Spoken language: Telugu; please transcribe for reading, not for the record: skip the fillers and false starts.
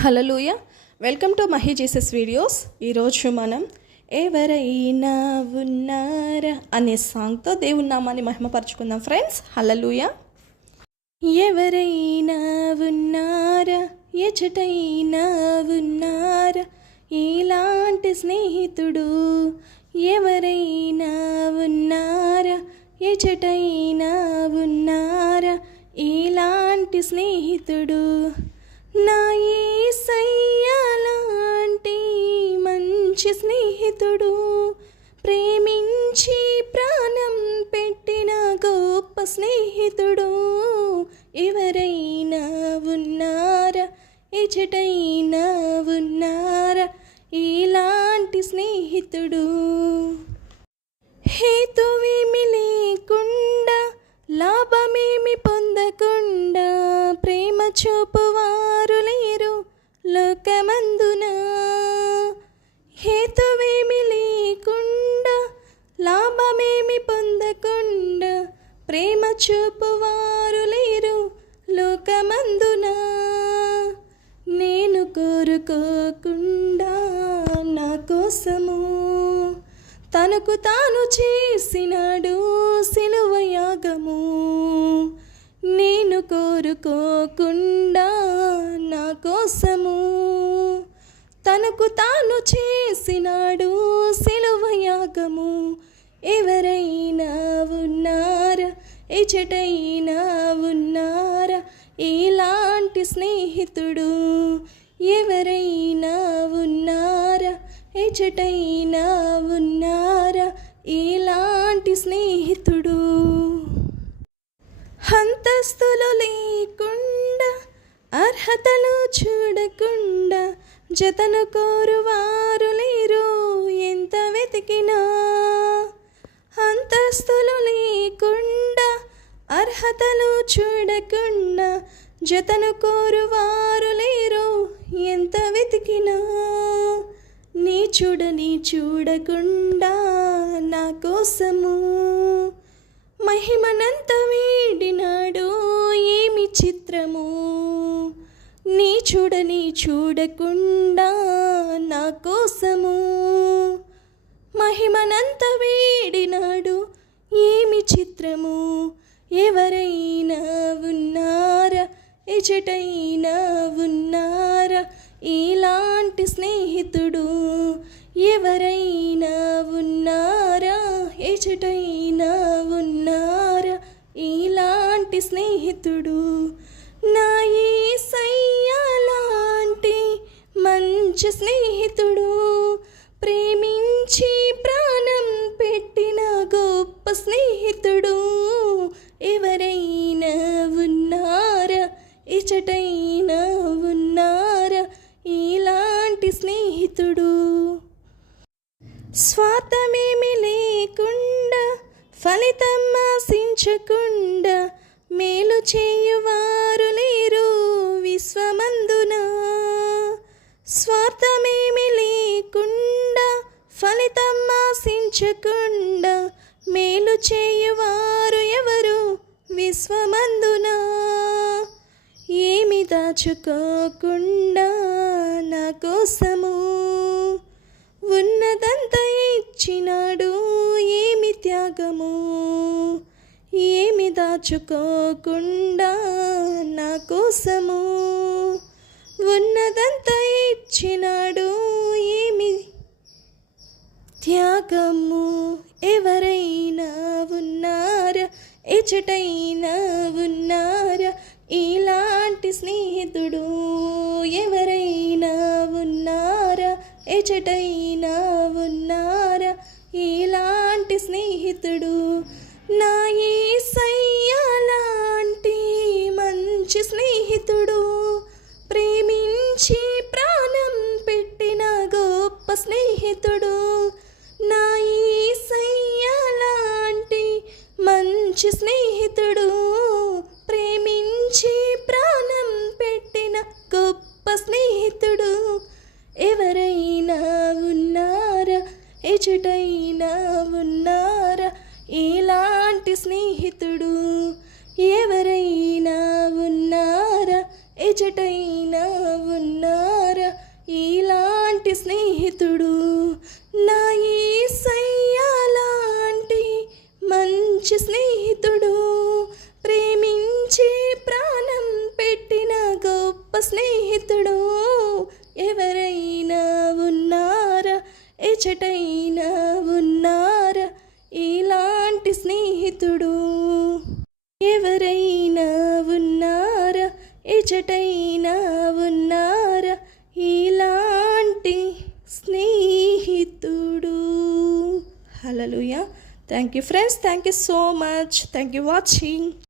Hallelujah. Welcome to Mahi Jesus videos. ఈరోజు మనం ఎవరైనా ఉన్నారా అనే సాంగ్తో దేవుని నామాన్ని మహిమపరచుకుందాం ఫ్రెండ్స్. హల్లెలూయా. ఎవరైనా ఉన్నారా, ఎచటైనా ఉన్నారా, ఇలాంటి స్నేహితుడు ఎవరైనా ఉన్నారా, ఎచటైనా ఉన్నారా, ఇలాంటి స్నేహితుడు నా యేసయ్య లాంటి మంచి స్నేహితుడు, ప్రేమించి ప్రాణం పెట్టిన గొప్ప స్నేహితుడు ఎవరైనా ఉన్నారా, ఎచటైనా ఉన్నారా, ఇలాంటి స్నేహితుడు. హేతువేమి లేకుండా, లాభమేమి పొందకుండా ప్రేమ చూపువారు లేరు లోకమందున. హేతువేమి లేకుండా, లాభమేమి పొందకుండా ప్రేమ చూపువారు లేరు లోకమందున. నేను కోరుకోకుండా నా కోసము తనకు తాను చేసినాడు సిలువ యాగము. నేను కోరుకోకుండా నా కోసము తనకు తాను చేసినాడు సిలువ యాగము. ఎవరైనా ఉన్నారా, ఎచటైనా ఉన్నారా, ఇలాంటి స్నేహితుడు ఎవరైనా ఉన్నారా, ఎచటైనా ఉన్నారా, ఇలాంటి స్నేహితుడు. అంతస్తులు లేకుండా, అర్హతలు చూడకుండా జతను కోరువారు లేరు ఎంత వెతికినా. అంతస్తులు లేకుండా, అర్హతలు చూడకుండా జతను కోరువారు లేరు ఎంత వెతికినా. నీ చూడకుండా నా కోసము మహిమనంత వీడినాడు ఏమి చిత్రము. నీ చూడకుండా నా కోసము మహిమనంత వీడినాడు ఏమి చిత్రము. ఎవరైనా ఉన్నారా, ఎచటైనా ఉన్నారా, ఇలాంటి స్నేహితుడు ఎవరైనా ఉన్నారా, ఎచటైనా ఉన్నారా, ఇలాంటి స్నేహితుడు. నా యేసయ్య లాంటి మంచి స్నేహితుడు, ప్రేమించి ప్రాణం పెట్టిన గొప్ప స్నేహితుడు ఎవరైనా ఉన్నారా, ఎచటైనా ఉన్నారా, ఇలాంటి స్నేహితుడు. స్వార్థమేమి లేకుండా, ఫలితం ఆశించకుండా మేలు చేయువారు లేరు విశ్వమందున. స్వార్థమేమి లేకుండా, ఫలితం ఆశించకుండా మేలు చేయువారు ఎవరు విశ్వమందున. ఏమి దాచుకోకుండా నా కోసము ఉన్నదంతా ఇచ్చినాడు ఏమి త్యాగము. ఏమి దాచుకోకుండా నా కోసము ఉన్నదంతా ఇచ్చినాడు ఏమి త్యాగము. ఎవరైనా ఉన్నారా, ఎచటైనా ఉన్నారా, ఇలాంటి స్నేహితుడు ఎవరైనా ఉన్నారా, ఎచటైనా ఉన్నారా, ఇలాంటి స్నేహితుడు. నా యేసయ్య లాంటి మంచి స్నేహితుడు, ప్రేమించి ప్రాణం పెట్టిన గొప్ప స్నేహితుడు. నా యేసయ్య లాంటి మంచి స్నేహితుడు, ప్రేమించి ప్రాణం పెట్టిన గొప్ప స్నేహితుడు ఎవరైనా ఉన్నారా, ఎచటైనా ఉన్నారా, ఇలాంటి స్నేహితుడు ఎవరైనా ఉన్నారా, ఎచటైనా ఉన్నారా. స్నేహితుడు, నా యేసయ్య లాంటి మంచి స్నేహితుడు, ప్రేమించి ప్రాణం పెట్టిన గొప్ప స్నేహితుడు, ఎవరైనా ఉన్నారా, ఎచటైనా ఉన్నారా ఇలాంటి స్నేహితుడు, ఎవరైనా ఉన్నారా, ఎచటైనా ఉన్నారా ఇలాంటి స్నేహితుడు. Hallelujah. Thank you friends, thank you so much, thank you watching.